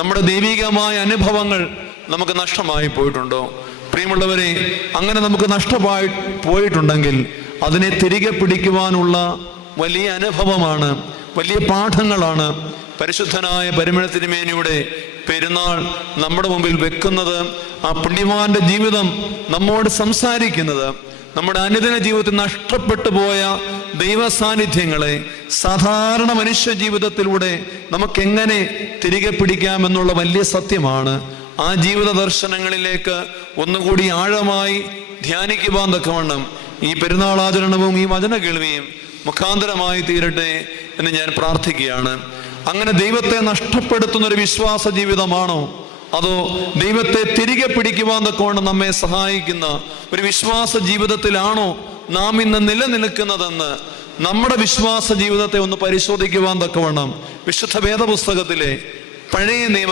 നമ്മുടെ ദൈവികമായ അനുഭവങ്ങൾ നമുക്ക് നഷ്ടമായി പോയിട്ടുണ്ടോ? പ്രിയമുള്ളവരെ, അങ്ങനെ നമുക്ക് നഷ്ടമായി പോയിട്ടുണ്ടെങ്കിൽ അതിനെ തിരികെ പിടിക്കുവാനുള്ള വലിയ അനുഭവമാണ്, വലിയ പാഠങ്ങളാണ് പരിശുദ്ധനായ പരിമള തിരുമേനിയുടെ പെരുന്നാൾ നമ്മുടെ മുമ്പിൽ വെക്കുന്നത്. ആ പുണ്യവാന്റെ ജീവിതം നമ്മോട് സംസാരിക്കുന്നത് നമ്മുടെ അനുദിന ജീവിതത്തിൽ നഷ്ടപ്പെട്ടു പോയ ദൈവ സാന്നിധ്യങ്ങളെ സാധാരണ മനുഷ്യ ജീവിതത്തിലൂടെ നമുക്കെങ്ങനെ തിരികെ പിടിക്കാമെന്നുള്ള വലിയ സത്യമാണ്. ആ ജീവിത ദർശനങ്ങളിലേക്ക് ഒന്നുകൂടി ആഴമായി ധ്യാനിക്കുവാൻ തക്കവണ്ണം ഈ പെരുന്നാൾ ആചരണവും ഈ വചന കേൾവിയും മുഖാന്തരമായി തീരട്ടെ എന്ന് ഞാൻ പ്രാർത്ഥിക്കുകയാണ്. അങ്ങനെ ദൈവത്തെ നഷ്ടപ്പെടുത്തുന്നൊരു വിശ്വാസ ജീവിതമാണോ, അതോ ദൈവത്തെ തിരികെ പിടിക്കുവാൻ തക്കവണ്ണം നമ്മെ സഹായിക്കുന്ന ഒരു വിശ്വാസ ജീവിതത്തിലാണോ നാം ഇന്ന് നിലനിൽക്കുന്നതെന്ന് നമ്മുടെ വിശ്വാസ ജീവിതത്തെ ഒന്ന് പരിശോധിക്കുവാൻ തക്കവണ്ണം വിശുദ്ധ വേദപുസ്തകത്തിലെ പഴയ നിയമ